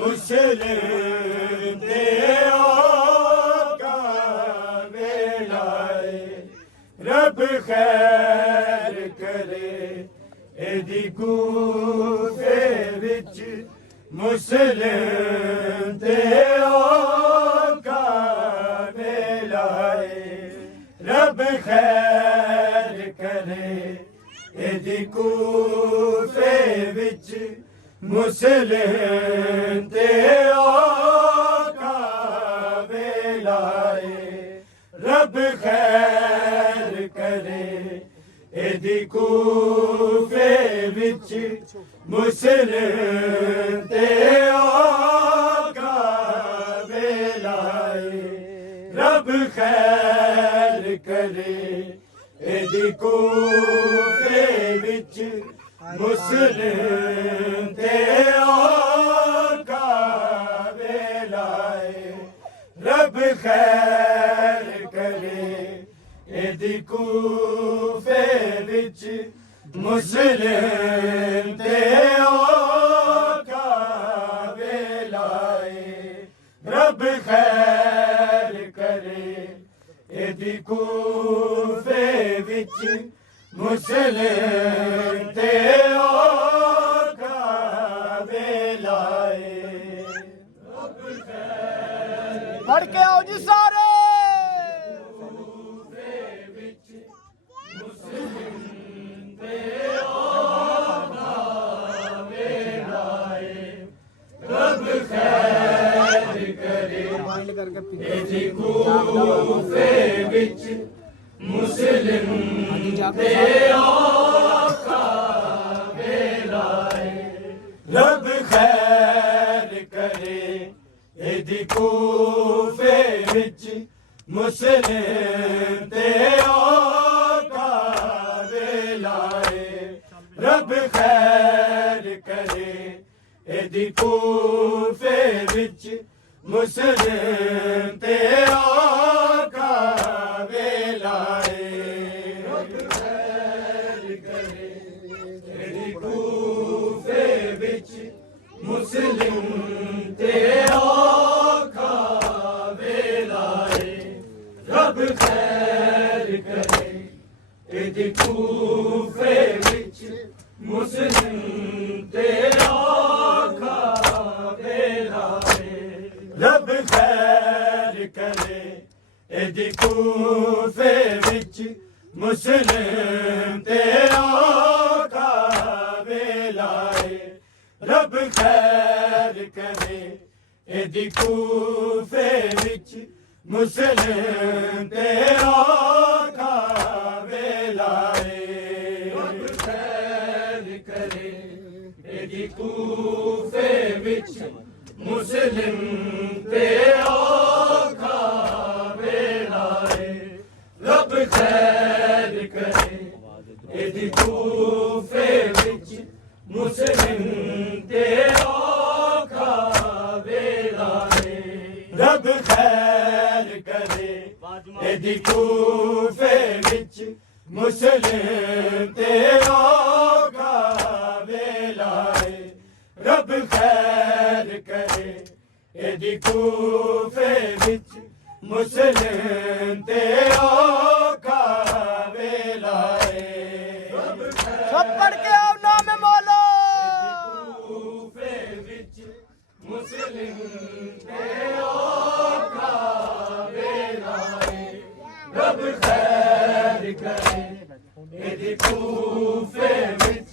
मुस्लिम ते आका मिलाए रब खैर करे एदी कूफे विच मुस्लिम ते आका मिलाए रब खैर करे एदी कूफे विच मुस्लिम ते आका मिलाए रब खैर करे एदी कूफे विच मुस्लिम ते आका मिलाए रब खैर करे एदी कूफे विच मुस्लिम ते आका मिलाए रब खैर करे एदी कूफे विच मुस्लिम ते आका मिलाए रब खैर पढ़ के आओ जी सारे एदी कूफे विच मुस्लिम ते आका मिलाए रब खैर करे एदी कूफे विच मुस्लिम ते आका मिलाए रब खैर करे एदी कूफे विच मुस्लिम ते आका मिलाए रब खैर करे एदी कूफे विच मुस्लिम ते औखा वेला है रब खैर करे इदी कूफे विच मुस्लिम ते औखा वेला है रब खैर करे इदी कूफे विच मुस्लिम ते औखा वेला है रब खैर करे इदी कूफे विच मुस्लिम ते औखा वेला है रब खैर करे इदी कूफे विच मुस्लिम ते औखा वेला है रब खैर करे इदी कूफे विच मुस्लिम ते औखा वेला है रब खैर करे इदी कूफे विच मुस्लिम ते औखा वेला है रब खैर करे इदी कूफे विच मुस्लिम ते औखा वेला है सब पढ़ के आओ नाम मौला कूफे विच मुस्लिम ते औखा वेला है रब खैर करे इदी कूफे विच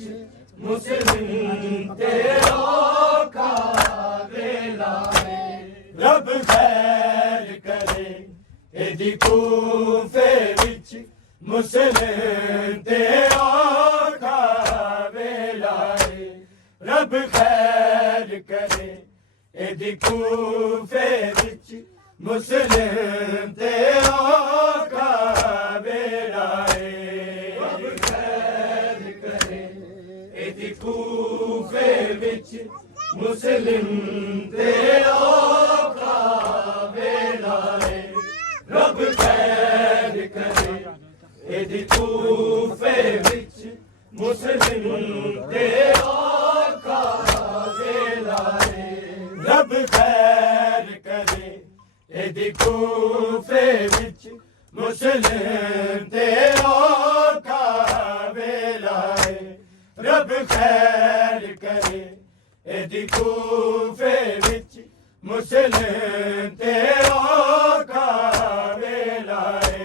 मुस्लिम ते औखा वेला है रब खैर करे इदी कूफे विच मुस्लिम ते औखा वेला है रब खैर करे इदी कूफे विच मुस्लिम ते औखा वेला है रब खैर करे इदी कूफे विच मुस्लिम ते औखा वेला है रब खैर करे इदी कूफे विच मुस्लिम ते औखा वेला है रब खैर करे इदी कूफे विच मुस्लिम ते औखा वेला है रब खैर करे इदी कूफे विच मुस्लिम ते औखा वेला है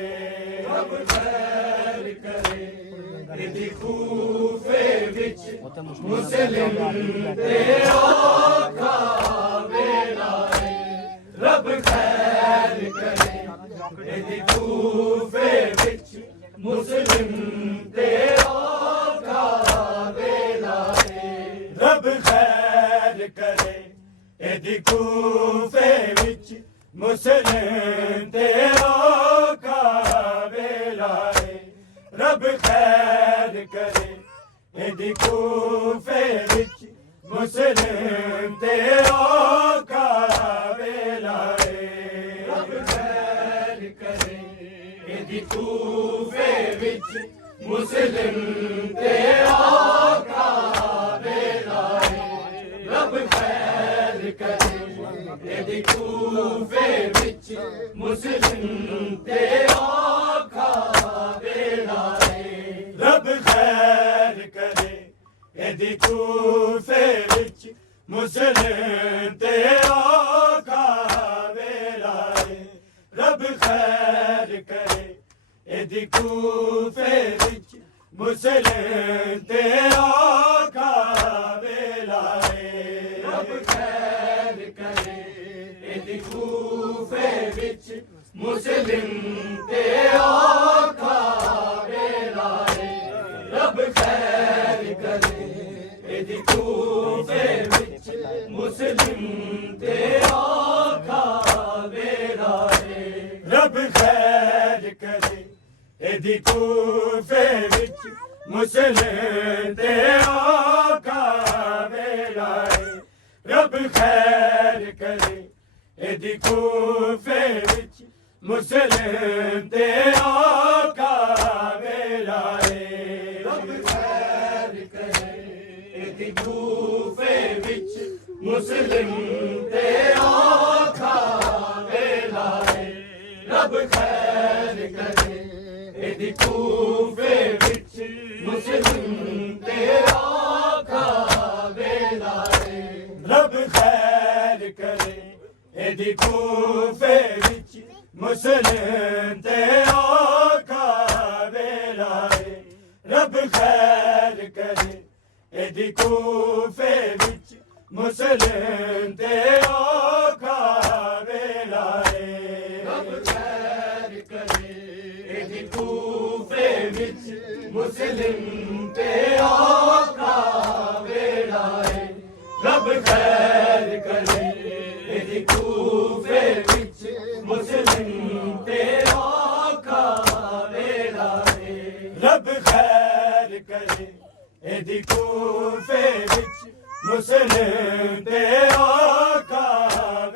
रब खैर करे इदी कूफे विच मुस्लिम ते औखा वेला है रब खैर करे इदी कूफे विच मुस्लिम ते औखा वेला है रब खैर करे इदी कूफे विच मुस्लिम ते औखा वेला है रब खैर करे इदी कूफे विच मुस्लिम ते औखा वेला है रब खैर करे इदी कूफे विच मुस्लिम ते औखा वेला है रब खैर करे इदी कूफे विच मुस्लिम ते औखा वेला है रब खैर करे इदी कूफे विच मुस्लिम ते औखा वेला है रब खैर करे इदी कूफे विच मुस्लिम ते औखा वेला है रब खैर करे इदी कूफे विच मुस्लिम ते औखा वेला है रब खैर करे इदी कूफे विच मुस्लिम ते औखा वेला है रब खैर करे इदी कूफे विच मुस्लिम ते औखा वेला है रब खैर करे इदी कूफे विच मुस्लिम ते औखा वेला है रब खैर करे इदी कूफे विच मुस्लिम ते औखा वेला है रब खैर करे एदी कूफे विच मुस्लिम ते औखा वेला है रब खैर करे एदी कूफे विच मुस्लिम ते औखा वेला है रब खैर करे एदी कूफे विच मुस्लिम ते औखा वेला है रब खैर करे एदी कूफे विच मुस्लिम ते औखा वेला है रब खैर करे एदी कूफे विच मुस्लिम ते औखा वेला है रब खैर करे एदी कूफे विच मुस्लिम ते औखा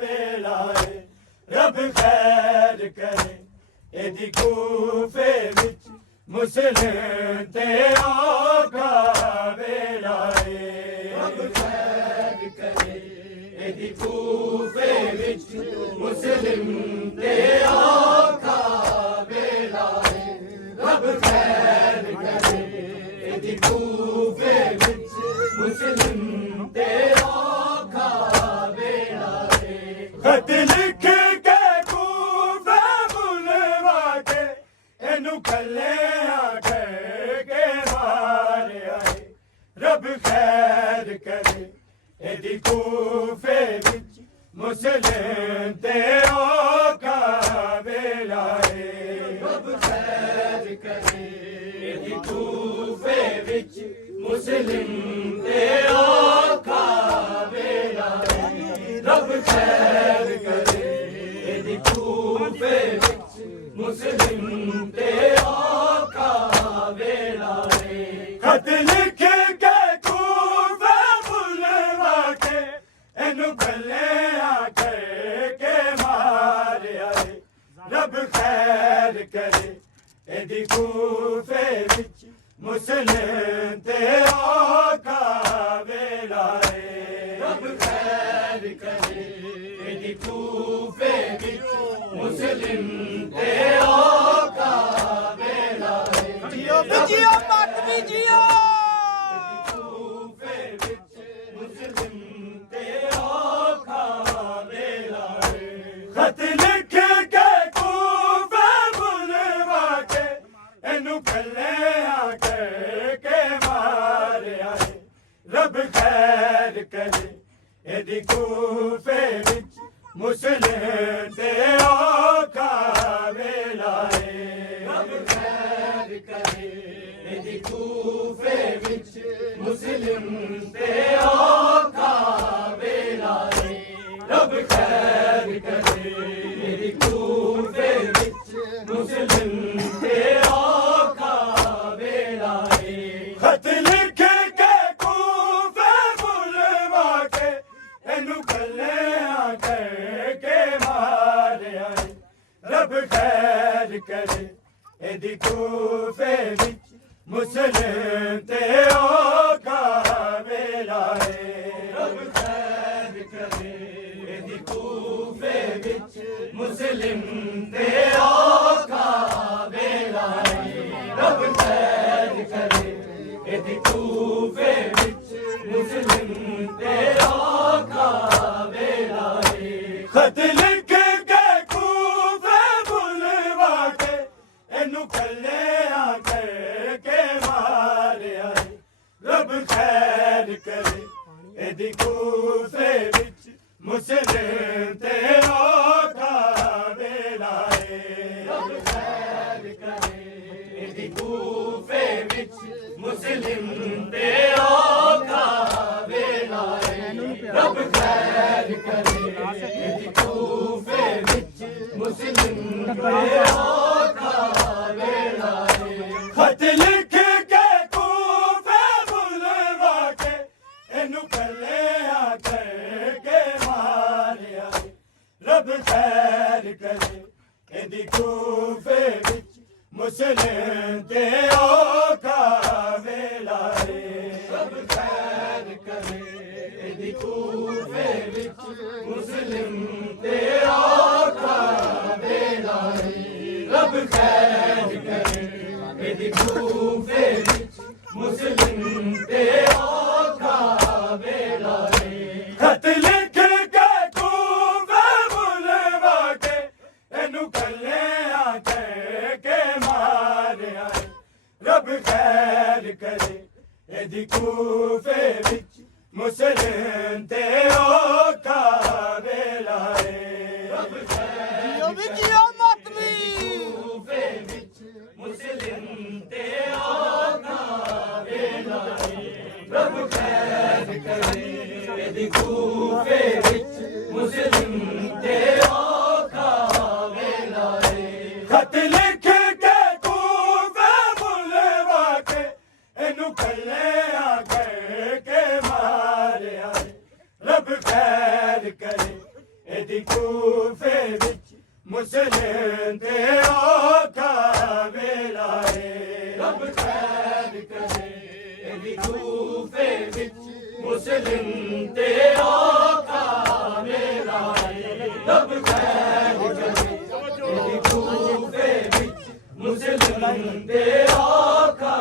वेला है रब खैर करे एदी कूफे विच मुस्लिम ते औखा वेला है रब खैर करे एदी कूफे विच मुस्लिम ते औखा वेला है रब खैर करे एदी कूफे विच मुस्लिम ते औखा वेला है खत लिख के कूफे बुलवा के एनू कले आके के मारे आए रब खैर करे एदी कूफे विच मुस्लिम ते औखा वेला है रब खैर करे एदी कूफे विच मुस्लिम ते औखा वेला है रब खैर करे एदी कूफे विच मुस्लिम ते औखा वेला है खत लिख के कूफे बुलवा के एनू कले आके के मारे आए रब खैर करे एदी कूफे विच मुस्लिम ते औखा वेला है रब खैर करे एदी कूफे विच मुस्लिम ते औखा वेला है जियो मत भी जियो कूफे विच मुस्लिम ते औखा वेला है खत लिख के कूफे बुलवा के एनू कले आके के मारे आए रब खैर करे एदी कूफे विच मुस्लिम ते औखा वेला है रब खैर करे एदी कूफे विच मुस्लिम ते औखा वेला है रब खैर करे एदी कूफे विच मुस्लिम ते औखा वेला है खत लिख के कूफे बुलवा के एनू कले आके के मारे आए रब खैर करे एदी कूफे विच मुस्लिम ते औखा वेला है रब खैर करे एदी कूफे विच मुस्लिम ते औखा वेला है रब खैर करे एदी कूफे विच मुस्लिम ते औखा वेला है खत लिख के कूफे बुलवा के एनू कले आके के मारे आए रब खैर करे एदी कूफे विच मुस्लिम ते औखा वेला है रब खैर करे एदी कूफे विच मुस्लिम ते औखा वेला है रब खैर करे एदी कूफे विच मुस्लिम ते औखा वेला है खत लिख के कूफे बुलवा के एनू कले आके के मारे आए रब खैर करे एदी कूफे विच मुस्लिम ते औखा वेला है रब खैर करे एदी कूफे खत लिख के कूफे बुलवा के इनू कल्लिया कह के मारिया रब खैर करे एदी कूफे विच मुस्लिम ते औखा वेला रब जियो भी जियो मतवी कूफे विच मुस्लिम ते औखा वेला रब खैर करे एदी कूफे विच मुस्लिम ते औखा वेला खत लिख के कूफे बुलवा के इनू कल्लिया कह के मारिया रब खैर करे एदी कूफे विच मुस्लिम ते औखा वेला रब खैर करे एदी कूफे विच मुस्लिम ते औखा वेला रब खैर करे एदी कूफे विच मुस्लिम ते औखा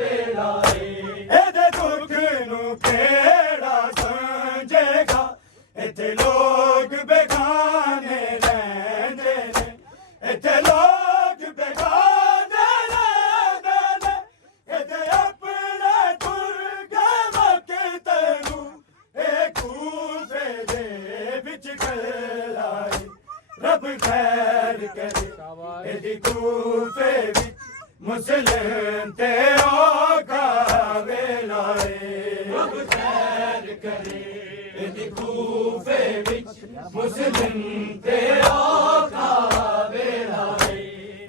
वेला एदे दुख नू केड़ा समझेगा इत्थे लोग बेगाने रहंदे ने इत्थे लोग बेगाने रहंदे ने इत्थे अपने दुर्गे वक्त नू ए कूफे दे विच गलाई रब खैर करे एदी कूफे विच मुस्लिम ते औखा वेला रब खैर करे एदी कूफे विच मुस्लिम ते औखा वेला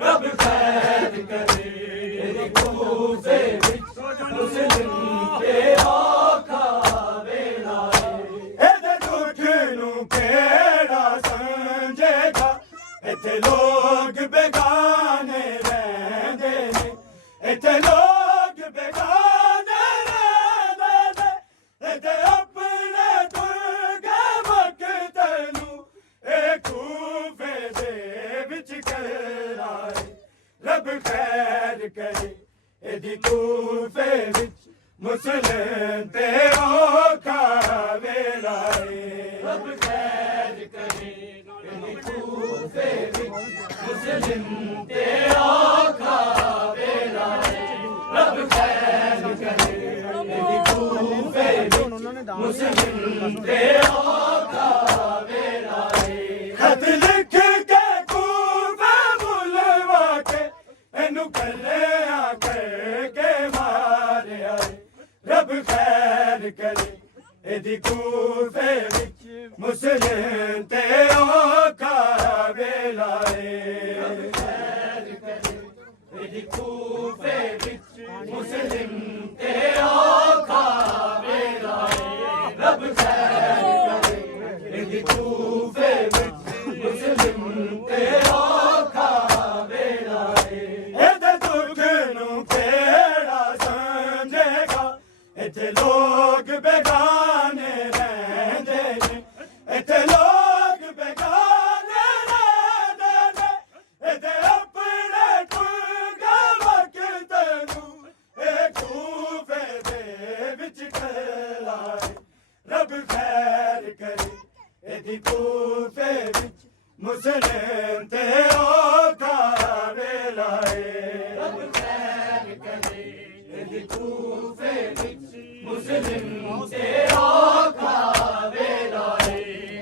रब खैर करे एदी कूफे विच मुस्लिम ते औखा वेला एदे दुख नू केड़ा समझेगा इत्थे लोग बेगाने रहंदे ने इत्थे लोग बेगाने रहंदे ने इत्थे अपने दुर्गे वक्त नू ए कूफे दे विच गलाई रब खैर करे एदी कूफे विच मुस्लिम ते औखा वेला रब खैर करे एदी कूफे विच मुस्लिम ते औखा वेला रब खैर करे एदी कूफे विच मुस्लिम ते औखा वेला खत लिख के कूफे बुलवा के इनू कल्लिया कह के मारिया रब खैर करे एदी कूफे विच मुस्लिम ते औखा वेला रब खैर करे एदी कूफे विच मुस्लिम ते औखा वेला रब खैर करे एदी कूफे विच मुस्लिम ते औखा वेला एदे दुख नू केड़ा समझेगा इत्थे लोग बेगाने रहंदे ने इत्थे लोग बेगाने रहंदे ने इत्थे अपने दुर्गे वक्त नू ए कूफे दे विच गलाई रब खैर करे एदी कूफे विच मुस्लिम ते औखा वेला रब खैर करे एदी कूफे विच मुस्लिम ते औखा वेला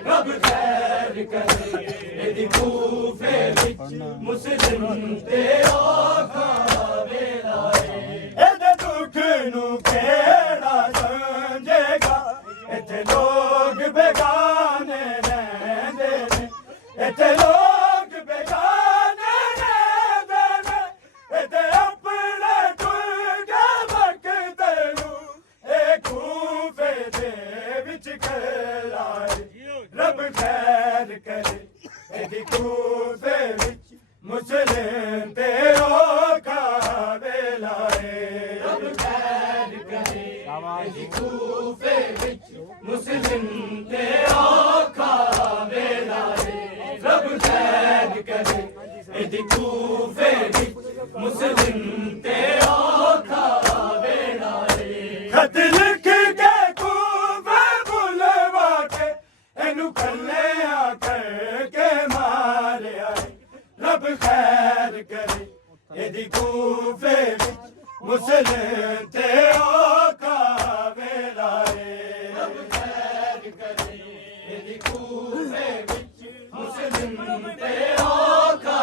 रब खैर करे एदी कूफे विच मुस्लिम ते औखा वेला एदे दुख नू केड़ा समझेगा इत्थे लोग बेगाने रहंदे ने इत्थे लोग बेगाने रहंदे ने इत्थे अपने दुर्गे वक्त नू ए कूफे दे विच गलाई रब खैर करे एदी कूफे विच मुस्लिम ते औखा वेला रब खैर करे एदी कूफे विच मुस्लिम ते औखा वेला रब खैर करे एदी कूफे विच मुस्लिम ते औखा वेला खत लिख के कूफे बुलवा खैर करे यदि कूफे विच मुस्लिम ते औखा वेला रब खैर करे यदि कूफे विच मुस्लिम ते औखा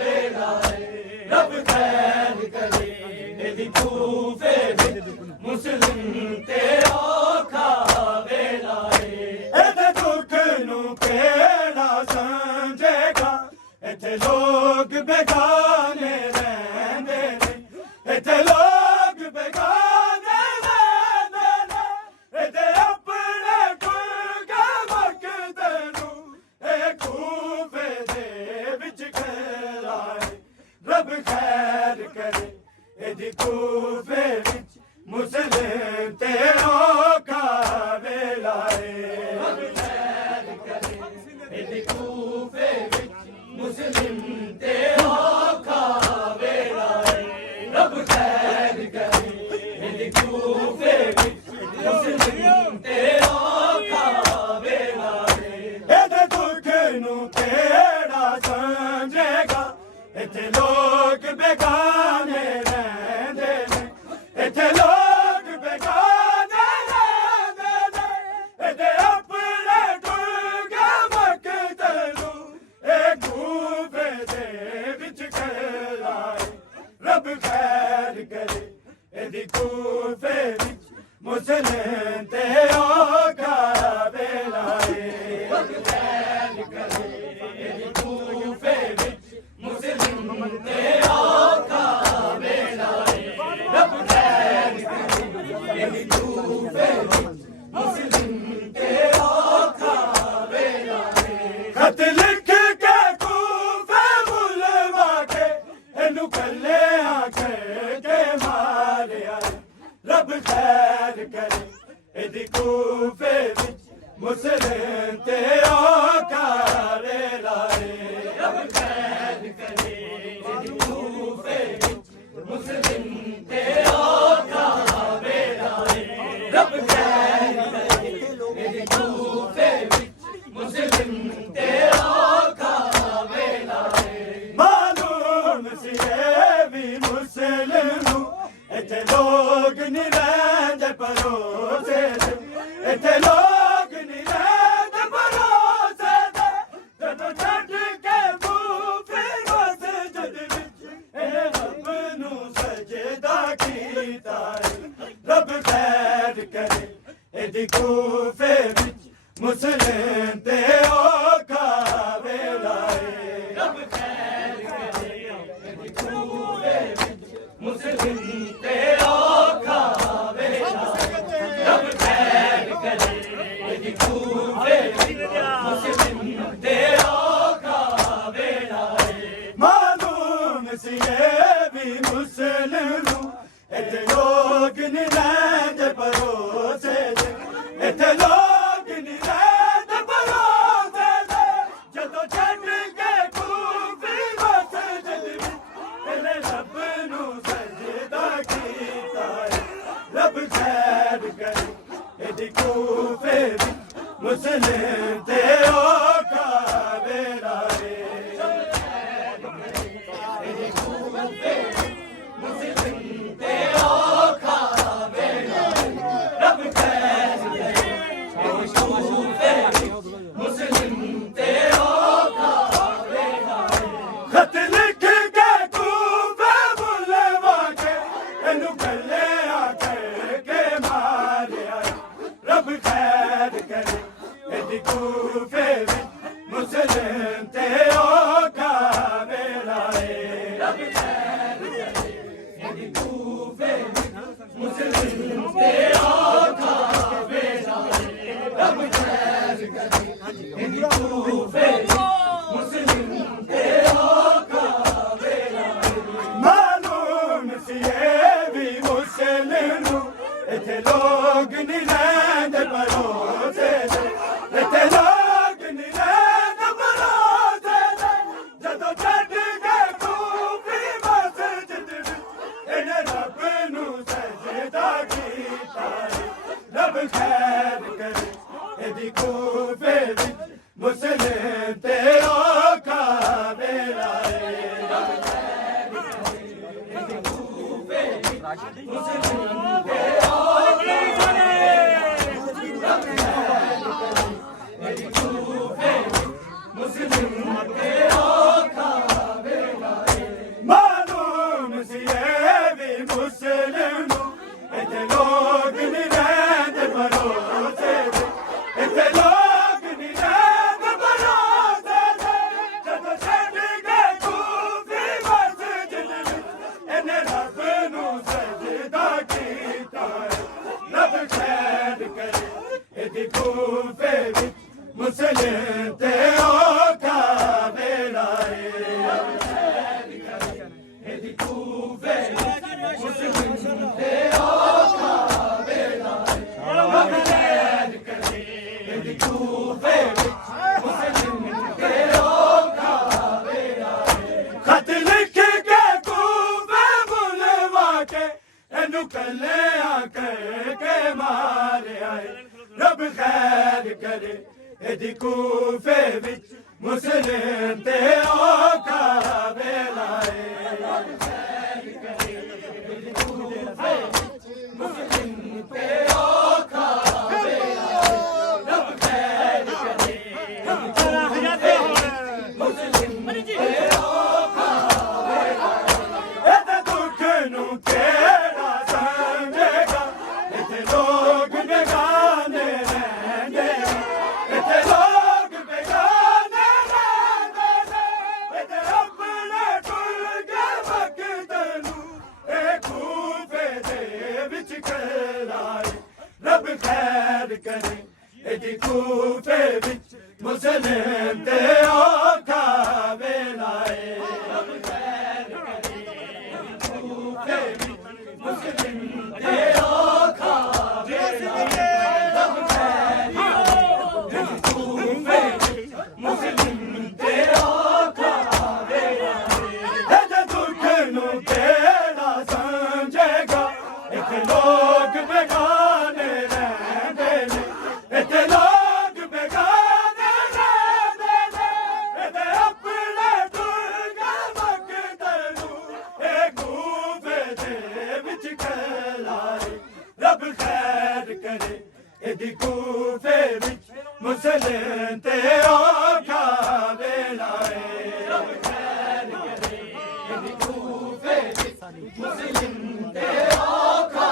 वेला रब खैर करे यदि कूफे विच मुस्लिम ते औखा वेला एदे दुख नू केड़ा समझेगा इत्थे लोग बेगाने रहंदे ने इत्थे लोग बेगाने रहंदे ने इत्थे अपने गुरगा मकदे नू ए खूफे दे विच खैराए रब खैर करे इदी खूफे विच मुस्लिम ते औखा वेला रब खैर करे इदी खूफे विच मुस्लिम ते औखा वेला रब खैर करे इदी खूफे विच मुस्लिम ते औखा वेला एदे दुख नू केड़ा समझेगा इत्थे लोग बेगाने रहंदे ने इत्थे लोग बेगाने रहंदे ने इत्थे अपने गुरगा मकदे नू ए खूफे दे विच खैराए रब खैर करे इदी खूफे विच मुस्लिम ते औखा वेला रब खैर करे इदी खूफे विच मुस्लिम ते औखा वेला रब खैर करे इदी खूफे विच मुस्लिम ते औखा वेला खत लिख के कूफे बुलवा के इनू कल्ले आखे के मारिया रब खैर करे इदी कूफे विच मुस्लिम ते औखा वेला रब खैर करे इदी कूफे विच मुस्लिम ते औखा वेला रब खैर करे इदी कूफे विच मुस्लिम ते औखा वेला मालूम सी भी मुस्लिम नू इत्थे लोग नी रहिंदे भरोसे दे इत्थे लोग नी रहिंदे भरोसे दे जदों छड्ड के खूफे मस्जिद विच ए रब नू सजदा कीता रब खैर करे इदी खूफे विच मुस्लिम ते औखा वेला रब खैर करे इदी खूफे विच मुस्लिम ते औखा वेला रब खैर करे इदी खूफे विच मुस्लिम ते औखा वेला मालूम सी भी मुस्लिम नू इत्थे लोग नी रहिंदे भरोसे दे इत्थे लोग नी रहिंदे भरोसे दे जदों छड्ड के खूफे मस्जिद विच इहने रब नू सजदा कीता रब खैर करे इदी खूफे विच मुस्लिम ते औखा वेला इदी खूफे मुस्लिम ते औखा वेला रब खैर करे इदी खूफे विच मुस्लिम ते औखा वेला खत लिख के कूफे बुलवा के इनू कल्ले आखे के मारिया रब खैर करे इदी खूफे विच मुस्लिम ते औखा वेला रब खैर करे इदी खूफे विच मुस्लिम ते औखा वेला रब खैर करे इदी खूफे विच मुस्लिम ते औखा वेला मालूम सी भी मुस्लिम नू इत्थे लोग नी रहिंदे भरोसे दे इत्थे लोग नी ਕੂਫੇ ਵਿੱਚ ਮੁਸਲਿਮ ਤੇ ਔਖਾ ਵੇਲਾ ਏ ਇਹਦੀ ਕੂਫੇ ਵਿੱਚ ਮੁਸਲਿਮ ਤੇ ਔਖਾ ਇਹਦੀ ਕੂਫੇ ਵਿੱਚ ਮੁਸਲਿਮ ਤੇ ਔਖਾ ਵੇਲਾ ਏ ਮਾਲੂਮ ਸੀ ਇਹ ਵੀ ਮੁਸਲਿਮ ਨੂੰ ਇੱਥੇ ਲੋਕ ਨਹੀਂ ਰਹਿੰਦੇ ਭਰੋਸੇ ਤੇ ਇੱਥੇ ਲੋਕ ਨਹੀਂ ਰਹਿੰਦੇ ਭਰੋਸੇ ਤੇ ਜਦੋਂ ਛੱਡ ਗਏ ਕੂਫੀ ਮਸਜਿਦ ਵਿੱਚ ਇਹਨੇ ਰੱਬ ਨੂੰ ਸਜਦਾ ਕੀਤਾ ਰੱਬ ਖੈਰ ਕਰੇ ਇਹਦੀ ਕੂਫੇ ਵਿੱਚ ਮੁਸਲਿਮ ਤੇ ਔਖਾ ਵੇਲਾ ਏ ਰੱਬ ਖੈਰ ਕਰੇ ਇਹਦੀ ਕੂਫੇ ਵਿੱਚ ਮੁਸਲਿਮ ਤੇ ਔਖਾ ਵੇਲਾ ਏ ਰੱਬ ਖੈਰ ਕਰੇ ਇਹਦੀ ਕੂਫੇ ਵਿੱਚ ਮੁਸਲਿਮ ਤੇ ਔਖਾ ਵੇਲਾ ਏ ਖਤ ਲਿਖ ਕੇ ਕੂਫੇ ਬੁਲਵਾ ਕੇ ਇਹਨੂੰ ਕੱਲਿਆਂ ਕਹਿ ਕੇ ਮਾਰਿਆ ਏ ਰੱਬ ਖੈਰ ਕਰੇ ਇਹਦੀ ਕੂਫੇ ਵਿੱਚ ਮੁਸਲਿਮ ਤੇ ਔਖਾ ਵੇਲਾ ਏ ਰੱਬ ਖੈਰ ਕਰੇ ਇਹਦੀ ਕੂਫੇ ਵਿੱਚ ਮੁਸਲਿਮ ਤੇ ਔਖਾ ਵੇਲਾ ਏ ਰੱਬ ਖੈਰ ਕਰੇ ਇਹਦੀ ਕੂਫੇ ਵਿੱਚ ਮੁਸਲਿਮ ਤੇ ਔਖਾ ਵੇਲਾ ਏ ਇਹਦੇ ਦੁੱਖ ਨੂੰ ਕਿਹੜਾ ਸਮਝੇਗਾ ਇੱਥੇ ਲੋਕ ਬੇਗਾਨੇ ਰਹਿੰਦੇ ਇੱਥੇ ਲੋਕ ਬੇਗਾਨੇ ਰਹਿੰਦੇ ਨੇ ਇੱਥੇ ਆਪਣੇ ਕੁਲ ਕੇ ਵਕਤ ਨੂੰ ਇਹ ਕੂਫੇ ਦੇ ਵਿੱਚ ਕਲਾਏ ਰੱਬ ਖੈਰ ਕਰੇ ਇਹਦੀ ਕੂਫੇ ਵਿੱਚ ਮੁਸਲਿਮ ਤੇ ਔਖਾ ਵੇਲਾ ਏ ਰੱਬ ਖੈਰ ਕਰੇ ਇਹਦੀ ਕੂਫੇ ਵਿੱਚ ਮੁਸਲਿਮ ਤੇ ਔਖਾ ਵੇਲਾ ਏ ਰੱਬ ਖੈਰ ਕਰੇ ਇਹਦੀ ਕੂਫੇ ਵਿੱਚ ਮੁਸਲਿਮ ਤੇ ਔਖਾ ਵੇਲਾ ਏ ਇਹਦੇ ਦੁੱਖ ਨੂੰ ਕਿਹੜਾ ਸਮਝੇਗਾ ਇੱਥੇ ਲੋਕ ਬੇਗਾਨੇ ਰਹਿੰਦੇ ਨੇ ਇੱਥੇ ਲੋਕ ਬੇਗਾਨੇ ਰਹਿੰਦੇ ਨੇ ਇਹਦੇ ਆਪਣੇ ਦੁਰਗਾ ਵਕਤ ਨੂੰ ਇਹ ਕੂਫੇ ਦੇ ਵਿੱਚ ਕਲਾਏ ਰੱਬ ਖੈਰ ਕਰੇ ਇਹਦੀ ਕੂਫੇ ਵਿੱਚ ਮੁਸਲਿਮ ਤੇ ਔਖਾ ਵੇਲਾ ਏ ਰੱਬ ਖੈਰ ਕਰੇ ਇਹਦੀ ਕੂਫੇ ਵਿੱਚ ਮੁਸਲਿਮ ਤੇ ਔਖਾ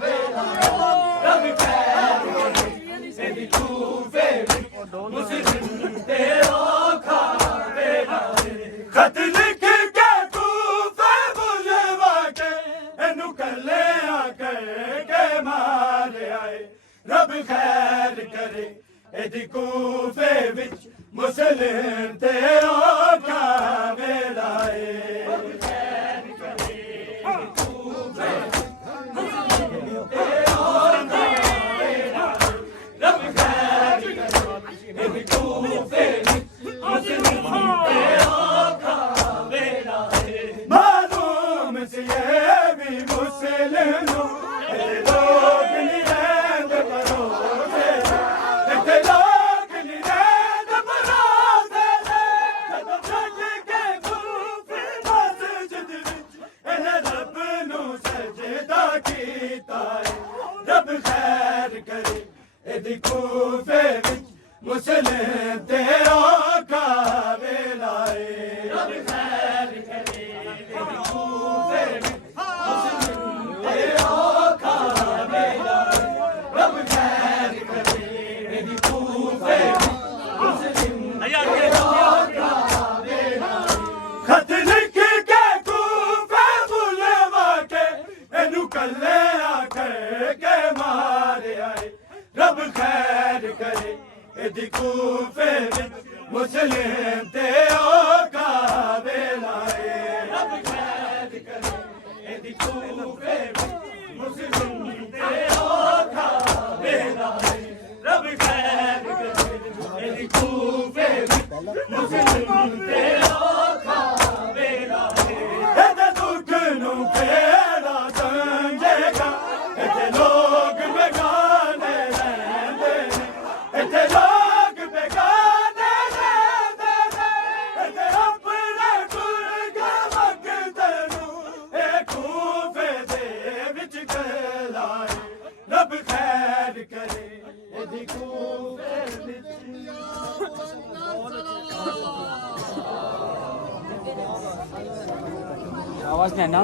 ਵੇਲਾ ਏ ਰੱਬ ਖੈਰ ਕਰੇ ਇਹਦੀ ਕੂਫੇ ਵਿੱਚ ਮੁਸਲਿਮ ਤੇ ਔਖਾ ਵੇਲਾ ਏ ਖਤ ਲਿਖ ਕੇ ਕੂਫੇ ਬੁਲਵਾ ਕੇ ਇਹਨੂੰ ਕੱਲਿਆਂ ਕਹਿ ਕੇ ਮਾਰਿਆ ਏ ਰੱਬ ਖੈਰ ਕਰੇ ਇਹਦੀ ਕੂਫੇ ਵਿੱਚ ਮੁਸਲਿਮ ਤੇ ਔਖਾ ਵੇਲਾ ਏ ਰੱਬ ਖੈਰ ਕਰੇ ਇਹਦੀ ਕੂਫੇ ਵਿੱਚ ਮੁਸਲਿਮ ਤੇ ਔਖਾ ਵੇਲਾ ਏ ਰੱਬ ਖੈਰ ਕਰੇ ਇਹਦੀ ਕੂਫੇ ਵਿੱਚ ਮੁਸਲਿਮ ਤੇ ਔਖਾ ਵੇਲਾ ਏ ਮਾਲੂਮ ਸੀ ਇਹ ਵੀ ਮੁਸਲਿਮ ਨੂੰ ਇੱਥੇ ਲੋਕ ਨਹੀਂ ਰਹਿੰਦੇ ਭਰੋਸੇ ਇੱਥੇ ਲੋਕ ਨਹੀਂ ਰਹਿੰਦੇ ਭਰੋਸੇ ਜਦੋਂ ਛੱਡ ਕੇ ਕੂਫੀ ਮਸਜਿਦ ਵਿੱਚ ਇਹਨੇ ਰੱਬ ਨੂੰ ਸਜਦਾ ਕੀਤਾ ਏ ਰੱਬ ਖੈਰ ਕਰੇ ਇਹਦੀ ਕੂਫੇ ਵਿੱਚ ਮੁਸਲਿਮ ਤੇ ਔਖਾ ਵੇਲਾ ਏ ਰੱਬ ਖੈਰ ਕਰੇ ਇਹਦੀ ਕੂਫੇ ਵਿੱਚ ਮੁਸਲਿਮ ਤੇ ਔਖਾ ਵੇਲਾ ਏ ਰੱਬ ਖੈਰ ਕਰੇ ਇਹਦੀ ਕੂਫੇ ਵਿੱਚ ਮੁਸਲਿਮ ਤੇ ਔਖਾ ਵੇਲਾ ਏ ਖਤ ਲਿਖ ਕੇ ਕੂਫੇ ਬੁਲਵਾ ਕੇ ਇਹਨੂੰ ਕੱਲਿਆਂ ਕਹਿ ਕੇ ਮਾਰਿਆ ਏ ਰੱਬ ਖੈਰ ਕਰੇ ਇਹਦੀ ਕੂਫੇ ਵਿੱਚ ਮੁਸਲਿਮ ਤੇ ਔਖਾ ਵੇਲਾ ਏ ਰੱਬ ਖੈਰ ਕਰੇ ਇਹਦੀ ਕੂਫੇ ਵਿੱਚ ਮੁਸਲਿਮ ਤੇ ਔਖਾ ਵੇਲਾ ਏ ਰੱਬ ਖੈਰ ਕਰੇ ਇਹਦੀ ਕੂਫੇ ਵਿੱਚ ਮੁਸਲਿਮ ਤੇ ਔਖਾ ਵੇਲਾ ਏ ਇਹਦੇ ਦੁੱਖ ਨੂੰ ਕਿਹੜਾ ਸਮਝੇਗਾ ਇੱਥੇ ਲੋਕ ਬੇਗਾਨੇ ਰਹਿੰਦੇ ਨੇ ਇੱਥੇ ਲੋਕ आवाज नहीं है ना